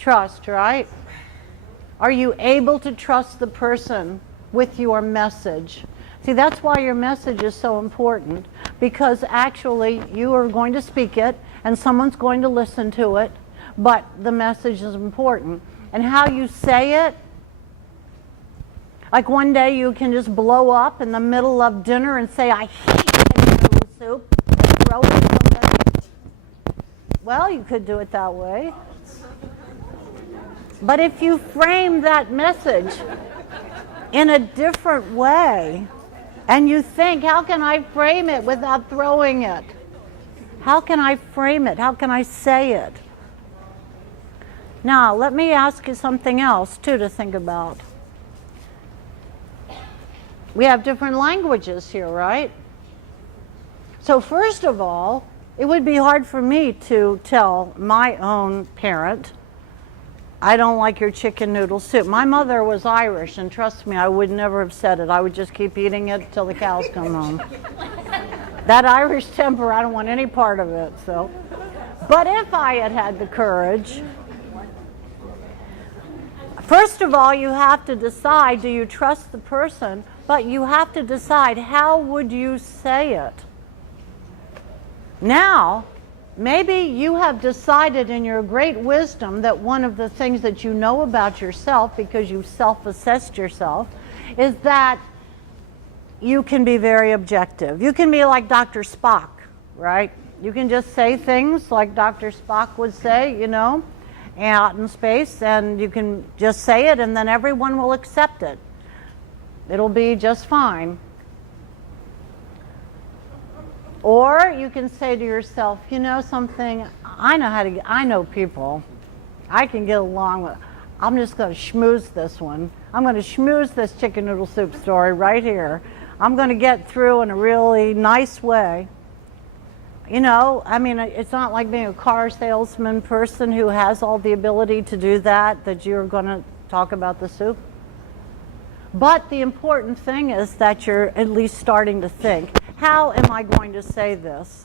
Trust, right? Are you able to trust the person with your message? See, that's why your message is so important, because actually you are going to speak it and someone's going to listen to it, but the message is important. And how you say it, like one day you can just blow up in the middle of dinner and say, I hate chicken noodle soup, and throw it from the... Well, you could do it that way. But if you frame that message in a different way, and you think, how can I frame it without throwing it? How can I frame it? How can I say it? Now, let me ask you something else, too, to think about. We have different languages here, right? So first of all, it would be hard for me to tell my own parent, I don't like your chicken noodle soup. My mother was Irish, and trust me, I would never have said it. I would just keep eating it till the cows come home. That Irish temper, I don't want any part of it. So, but if I had had the courage, first of all, you have to decide, do you trust the person? But you have to decide, how would you say it? Now, maybe you have decided in your great wisdom that one of the things that you know about yourself, because you've self-assessed yourself, is that you can be very objective. You can be like Dr. Spock, right? You can just say things like Dr. Spock would say, you know, out in space, and you can just say it and then everyone will accept it. It'll be just fine. Or you can say to yourself, you know something, I know people. I can get along with, I'm just going to schmooze this one. I'm going to schmooze this chicken noodle soup story right here. I'm going to get through in a really nice way. You know, I mean, it's not like being a car salesman person who has all the ability to do that, that you're going to talk about the soup. But the important thing is that you're at least starting to think, how am I going to say this?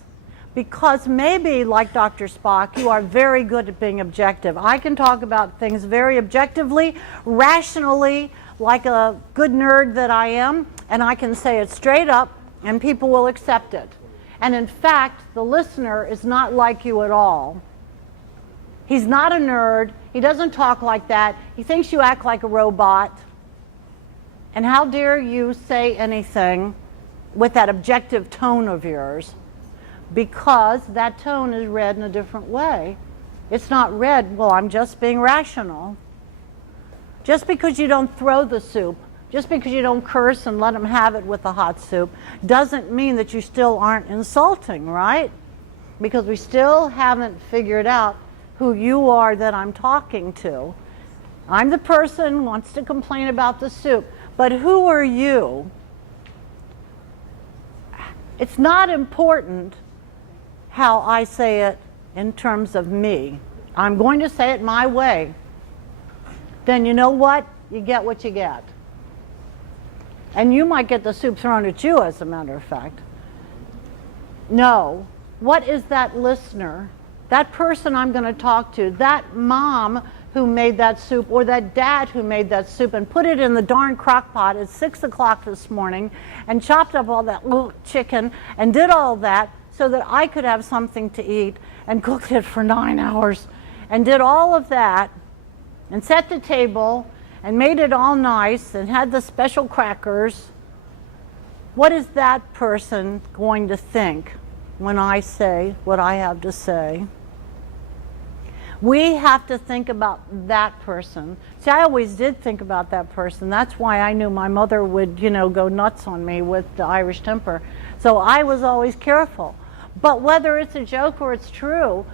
Because maybe, like Dr. Spock, you are very good at being objective. I can talk about things very objectively, rationally, like a good nerd that I am, and I can say it straight up, and people will accept it. And in fact, the listener is not like you at all. He's not a nerd. He doesn't talk like that. He thinks you act like a robot. And how dare you say anything with that objective tone of yours? Because that tone is read in a different way. It's not read, well, I'm just being rational. Just because you don't throw the soup, just because you don't curse and let them have it with the hot soup, doesn't mean that you still aren't insulting, right? Because we still haven't figured out who you are that I'm talking to. I'm the person who wants to complain about the soup, but who are you? It's not important how I say it in terms of me. I'm going to say it my way. Then you know what? You get what you get. And you might get the soup thrown at you, as a matter of fact. No. What is that listener? That person I'm going to talk to, that mom who made that soup, or that dad who made that soup and put it in the darn crock pot at 6 o'clock this morning and chopped up all that little chicken and did all that so that I could have something to eat, and cooked it for 9 hours and did all of that and set the table and made it all nice and had the special crackers. What is that person going to think when I say what I have to say? We have to think about that person. See, I always did think about that person. That's why I knew my mother would, you know, go nuts on me with the Irish temper. So I was always careful. But whether it's a joke or it's true,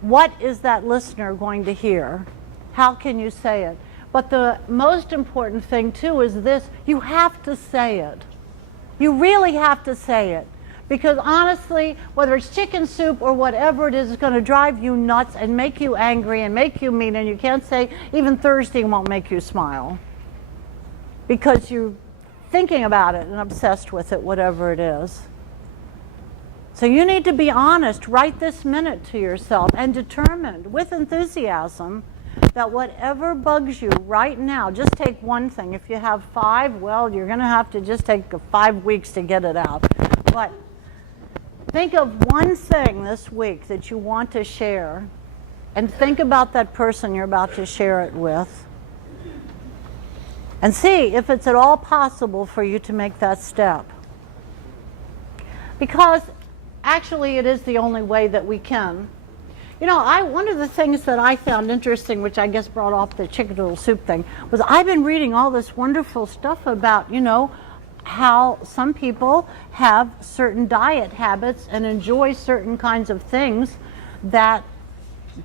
what is that listener going to hear? How can you say it? But the most important thing, too, is this. You have to say it. You really have to say it. Because honestly, whether it's chicken soup or whatever it is, it's going to drive you nuts and make you angry and make you mean. And you can't say, even Thursday won't make you smile. Because you're thinking about it and obsessed with it, whatever it is. So you need to be honest right this minute to yourself and determined with enthusiasm that whatever bugs you right now, just take one thing. If you have 5, well, you're going to have to just take 5 weeks to get it out. But think of one thing this week that you want to share, and think about that person you're about to share it with. And see if it's at all possible for you to make that step. Because actually it is the only way that we can. You know, one of the things that I found interesting, which I guess brought off the chicken noodle soup thing, was I've been reading all this wonderful stuff about, you know, how some people have certain diet habits and enjoy certain kinds of things that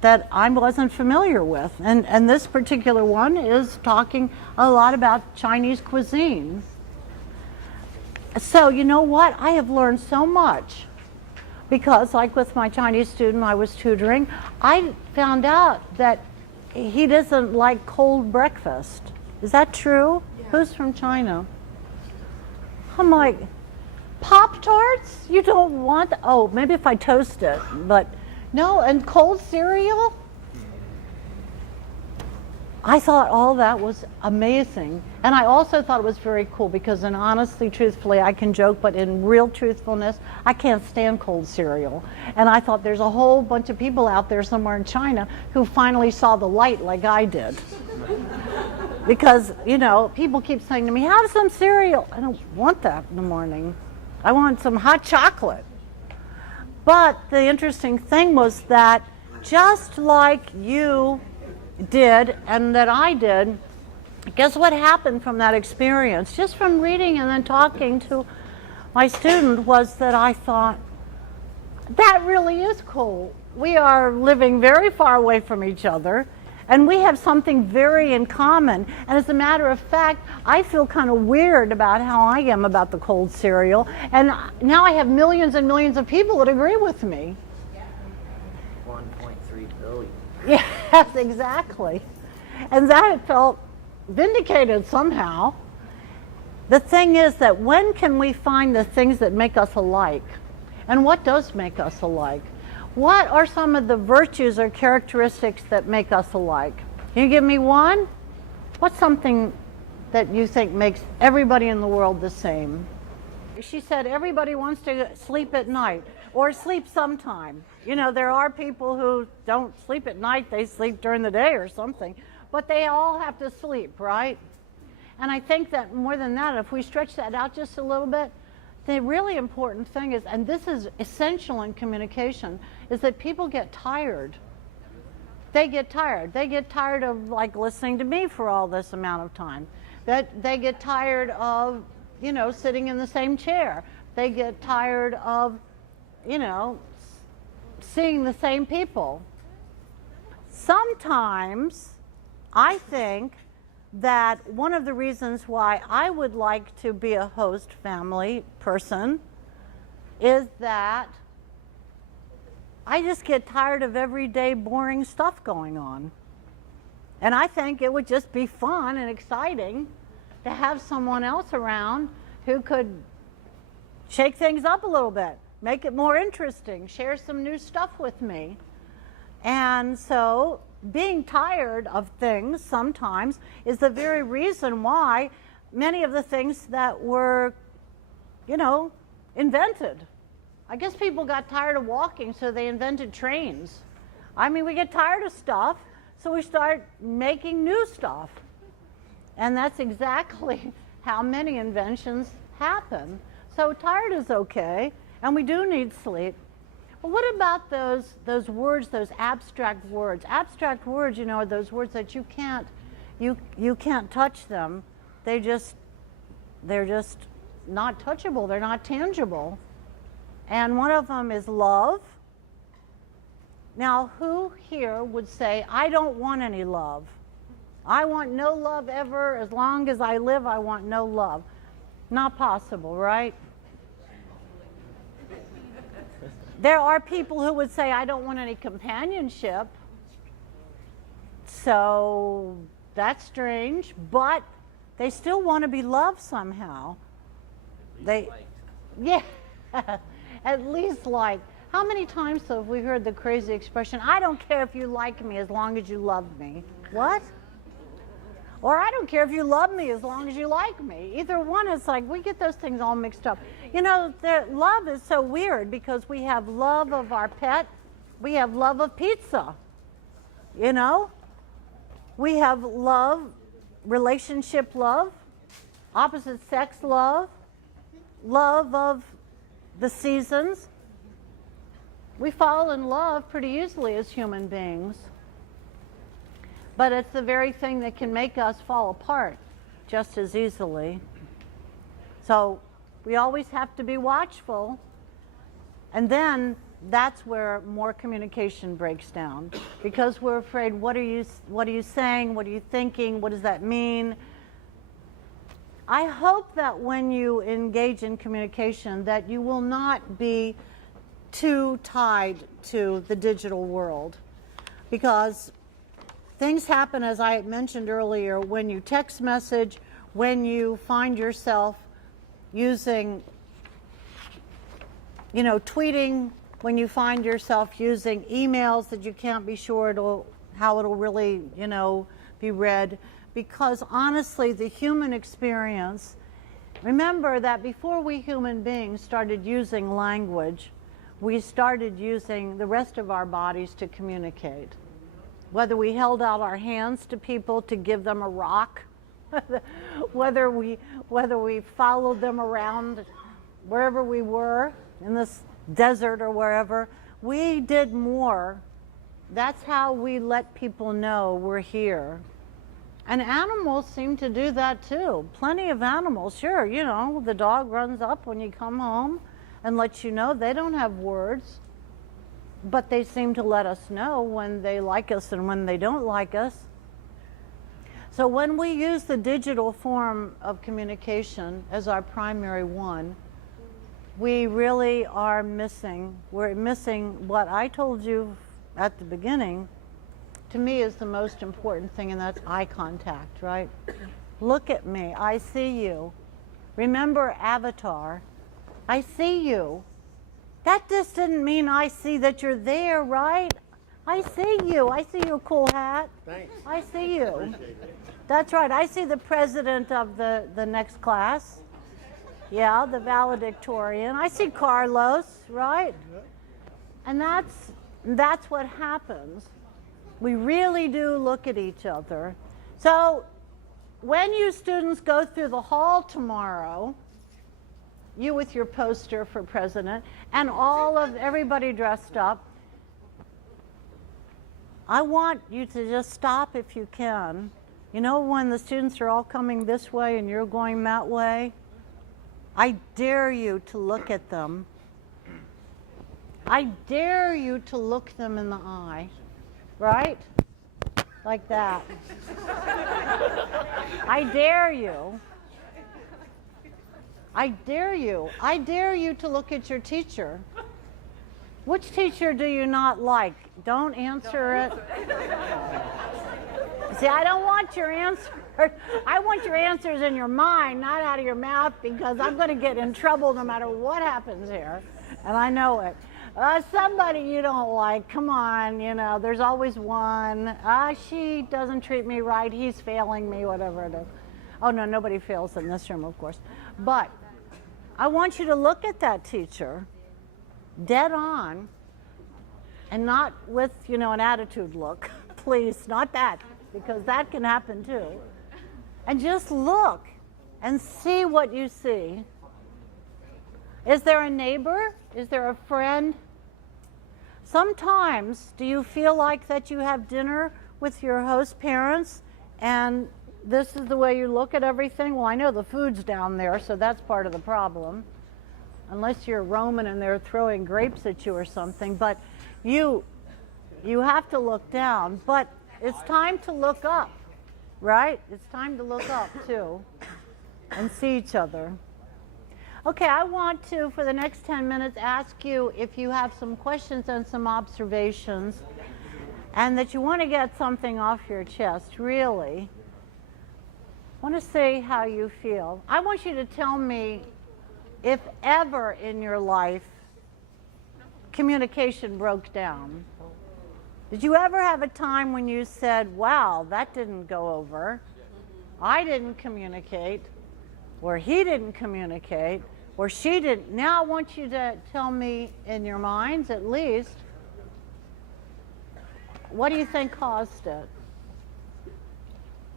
I wasn't familiar with. And this particular one is talking a lot about Chinese cuisine. So you know what? I have learned so much because, like with my Chinese student I was tutoring, I found out that he doesn't like cold breakfast. Is that true? Yeah. Who's from China? I'm like, Pop-Tarts? You don't want, oh, maybe if I toast it, but no, and cold cereal? I thought all that was amazing. And I also thought it was very cool because, and honestly, truthfully, I can joke, but in real truthfulness, I can't stand cold cereal. And I thought there's a whole bunch of people out there somewhere in China who finally saw the light like I did. Because, you know, people keep saying to me, have some cereal. I don't want that in the morning. I want some hot chocolate. But the interesting thing was that just like you did and that I did, guess what happened from that experience? Just from reading and then talking to my student was that I thought, that really is cool. We are living very far away from each other and we have something very in common. And as a matter of fact, I feel kind of weird about how I am about the cold cereal. And now I have millions and millions of people that agree with me. 1.3 billion. Yes, exactly. And that felt vindicated somehow. The thing is that when can we find the things that make us alike? And what does make us alike? What are some of the virtues or characteristics that make us alike? Can you give me one? What's something that you think makes everybody in the world the same? She said everybody wants to sleep at night or sleep sometime. You know, there are people who don't sleep at night, they sleep during the day or something, but they all have to sleep, right? And I think that more than that, if we stretch that out just a little bit, the really important thing is, and this is essential in communication, is that people get tired. They get tired. They get tired of like listening to me for all this amount of time. That they get tired of, you know, sitting in the same chair. They get tired of, you know, seeing the same people. Sometimes I think that one of the reasons why I would like to be a host family person is that I just get tired of everyday boring stuff going on. And I think it would just be fun and exciting to have someone else around who could shake things up a little bit, make it more interesting, share some new stuff with me. And so being tired of things sometimes is the very reason why many of the things that were, you know, invented. I guess people got tired of walking, so they invented trains. I mean, we get tired of stuff, so we start making new stuff. And that's exactly how many inventions happen. So tired is okay, and we do need sleep. But what about those words, those abstract words? Abstract words, you know, are those words that you can't touch them. They're just not touchable. They're not tangible. And one of them is love. Now, who here would say, I don't want any love? I want no love ever. As long as I live, I want no love. Not possible, right? There are people who would say, I don't want any companionship. So that's strange, but they still want to be loved somehow. Yeah. at least like. How many times have we heard the crazy expression, I don't care if you like me as long as you love me? What? Or I don't care if you love me as long as you like me. Either one, it's like we get those things all mixed up. You know, love is so weird because we have love of our pet, we have love of pizza, you know? We have love, relationship love, opposite sex love, love of the seasons. We fall in love pretty easily as human beings. But it's the very thing that can make us fall apart just as easily. So we always have to be watchful. And then that's where more communication breaks down. Because we're afraid, what are you saying? What are you thinking? What does that mean? I hope that when you engage in communication that you will not be too tied to the digital world. Because things happen, as I mentioned earlier, when you text message, when you find yourself using, tweeting, when you find yourself using emails that you can't be sure how it'll really, be read. Because honestly, the human experience, remember that before we human beings started using language, we started using the rest of our bodies to communicate. Whether we held out our hands to people to give them a rock, whether we followed them around wherever we were, in this desert or wherever, we did more. That's how we let people know we're here. And animals seem to do that too. Plenty of animals, sure, the dog runs up when you come home and lets you know. They don't have words. But they seem to let us know when they like us and when they don't like us. So when we use the digital form of communication as our primary one, we really are missing. We're missing what I told you at the beginning, to me is the most important thing, and that's eye contact, right? Look at me, I see you. Remember Avatar, I see you. That just didn't mean I see that you're there, right? I see you. I see your cool hat. Thanks. I see you. Appreciate it. That's right. I see the president of the next class. Yeah, the valedictorian. I see Carlos, right? And that's what happens. We really do look at each other. So when you students go through the hall tomorrow, you with your poster for president, and everybody dressed up, I want you to just stop if you can. When the students are all coming this way and you're going that way, I dare you to look at them. I dare you to look them in the eye, right? Like that. I dare you. I dare you. I dare you to look at your teacher. Which teacher do you not like? Don't answer it. See, I don't want your answer. I want your answers in your mind, not out of your mouth, because I'm going to get in trouble no matter what happens here. And I know it. Somebody you don't like, come on, there's always one. She doesn't treat me right, he's failing me, whatever it is. Oh, no, nobody fails in this room, of course. But I want you to look at that teacher dead on, and not with, an attitude look. Please, not that, because that can happen too. And just look and see what you see. Is there a neighbor? Is there a friend? Sometimes, do you feel like that you have dinner with your host parents and this is the way you look at everything? Well, I know the food's down there, so that's part of the problem. Unless you're Roman and they're throwing grapes at you or something. But you have to look down. But it's time to look up, right? It's time to look up, too, and see each other. Okay, I want to, for the next 10 minutes, ask you if you have some questions and some observations, and that you want to get something off your chest, really. I want to see how you feel. I want you to tell me if ever in your life communication broke down? Did you ever have a time when you said, wow, that didn't go over? I didn't communicate, or he didn't communicate, or she didn't. Now I want you to tell me in your minds at least, what do you think caused it?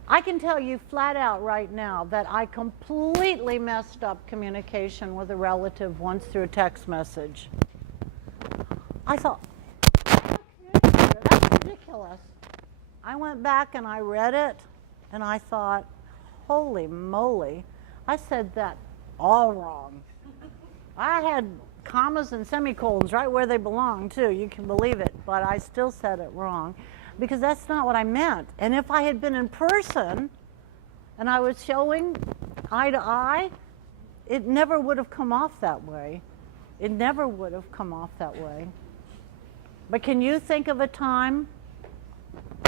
I can tell you flat out right now that I completely messed up communication with a relative once through a text message. I thought, that's ridiculous. I went back and I read it and I thought, holy moly, I said that all wrong. I had commas and semicolons right where they belong too, you can believe it, but I still said it wrong because that's not what I meant. And if I had been in person and I was showing eye to eye, it never would have come off that way. It never would have come off that way. But can you think of a time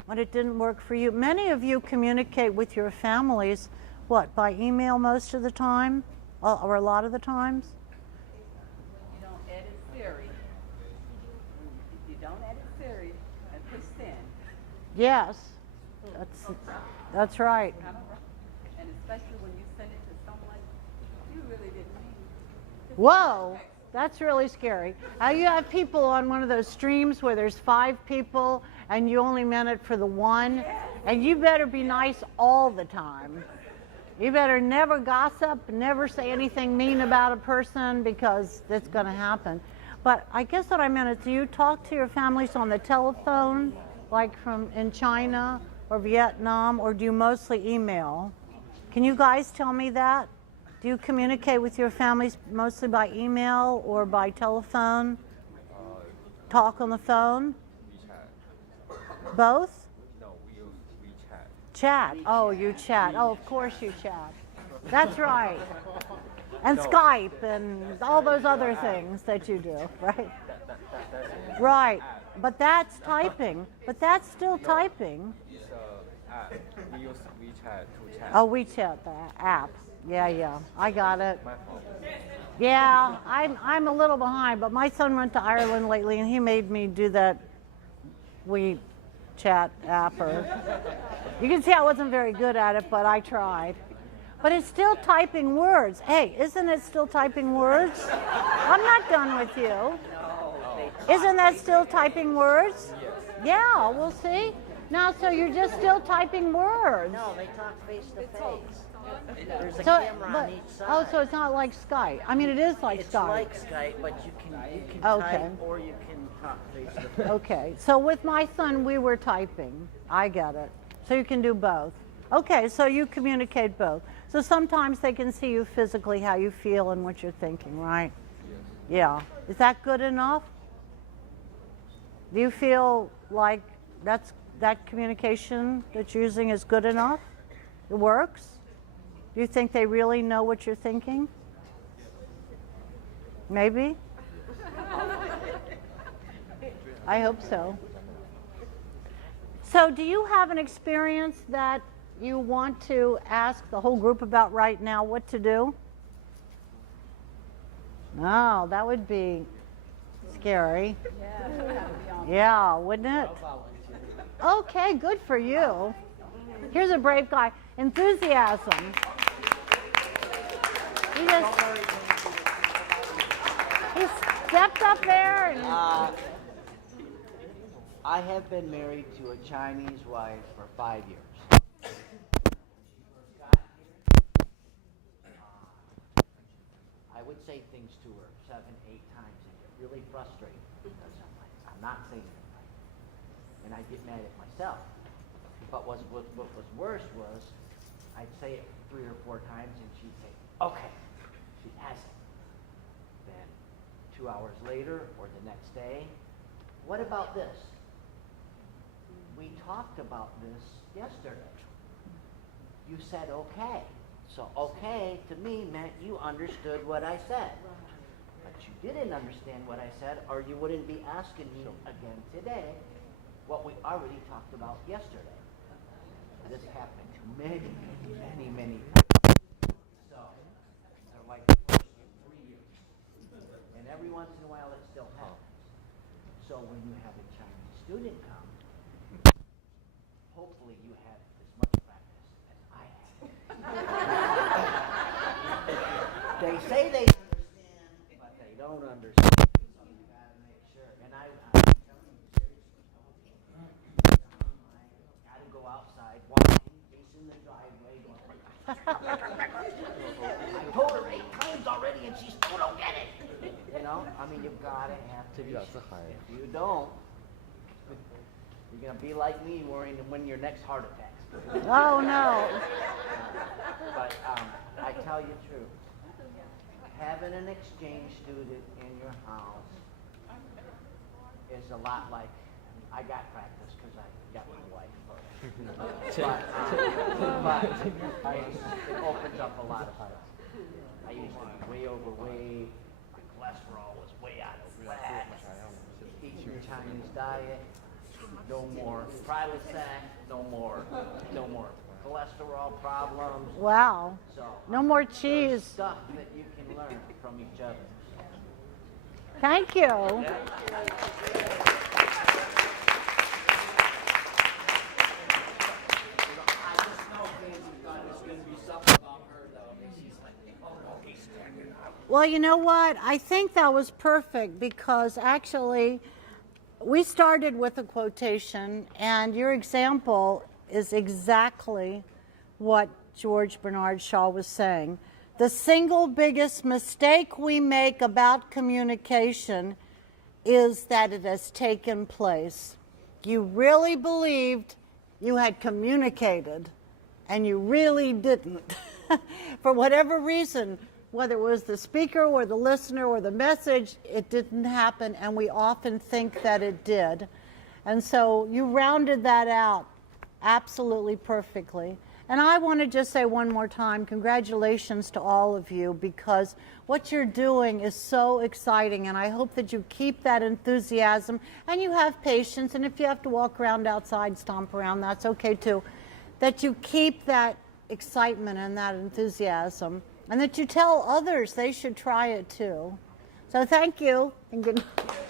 when it didn't work for you? Many of you communicate with your families, what, by email most of the time? Or a lot of the times? You don't edit Siri. If you don't edit Siri and push send. Yes, that's right. And especially when you send it to someone you really didn't mean. Whoa, that's really scary. You have people on one of those streams where there's 5 people and you only meant it for the one, and you better be nice all the time. You better never gossip, never say anything mean about a person because that's going to happen. But I guess what I meant is, do you talk to your families on the telephone, like from in China or Vietnam, or do you mostly email? Can you guys tell me that? Do you communicate with your families mostly by email or by telephone? Talk on the phone? WeChat. Both? No, we use WeChat. Chat. Oh, you chat. Oh, of course you chat. That's right. And Skype and all those other things that you do, right? That's Right. But that's typing. But that's still typing. It's a app. We use WeChat to chat. Oh, WeChat, the app. Yeah. I got it. My fault. Yeah, I'm a little behind, but my son went to Ireland lately and he made me do that WeChat app. You can see I wasn't very good at it, but I tried. But it's still typing words. Hey, isn't it still typing words? I'm not done with you. Isn't that still typing words? Yeah, we'll see. Now, so you're just still typing words. No, they talk face to face. There's a So, camera on each side. oh, so it's not like Skype. I mean, it is like It's Skype. like Skype, but you can Okay. type or you can talk face to face. Okay, so with my son, we were typing. I get it. So you can do both. Okay, so you communicate both. So sometimes they can see you physically, how you feel and what you're thinking, right? Yeah. Is that good enough? Do you feel like that communication that you're using is good enough? It works? Do you think they really know what you're thinking? Maybe? I hope so. So do you have an experience that you want to ask the whole group about right now what to do? No, that would be scary. Yeah, wouldn't it? Okay, good for you. Here's a brave guy. Enthusiasm. He stepped up there and I have been married to a Chinese wife for 5 years. I would say things to her 7, 8 times and get really frustrated because I'm not saying it right. And I get mad at myself. But what was worse was I'd say it 3 or 4 times and she'd say, okay, she has it. Then 2 hours later or the next day, what about this? We talked about this yesterday. You said okay. So okay to me meant you understood what I said. But you didn't understand what I said or you wouldn't be asking me again today what we already talked about yesterday. This happened many times. So, my wife divorced me 3 years. And every once in a while it still happens. So when you have a Chinese student come, hopefully you have as much practice as I have. They say they understand, but they don't understand. So you gotta make sure. And I'm telling you seriously, I gotta go outside, walking, facing the driveway, going. I told her 8 times already, and she still don't get it. You know, I mean, you've gotta have to. If you don't, you're gonna be like me, worrying when your next heart attack's. Oh, no. But I tell you the truth, having an exchange student in your house is a lot like, I got practice because I got my wife first. but it opens up a lot of stuff. I used to be way overweight, my cholesterol was way out of whack. Eat your Chinese diet, no more Prilosec, no more cholesterol problems. Wow. So No more there's cheese. stuff that you can learn from each other. Thank you. I just know things there's going to be something about her though. She's like, oh no, he's standing up. Well, you know what? I think that was perfect because actually we started with a quotation, and your example is exactly what George Bernard Shaw was saying. The single biggest mistake we make about communication is that it has taken place. You really believed you had communicated, and you really didn't. For whatever reason, whether it was the speaker or the listener or the message, it didn't happen, and we often think that it did. And so you rounded that out absolutely perfectly. And I want to just say one more time, congratulations to all of you, because what you're doing is so exciting, and I hope that you keep that enthusiasm and you have patience, and if you have to walk around outside, stomp around, that's okay too, that you keep that excitement and that enthusiasm, and that you tell others they should try it too. So thank you, and good night.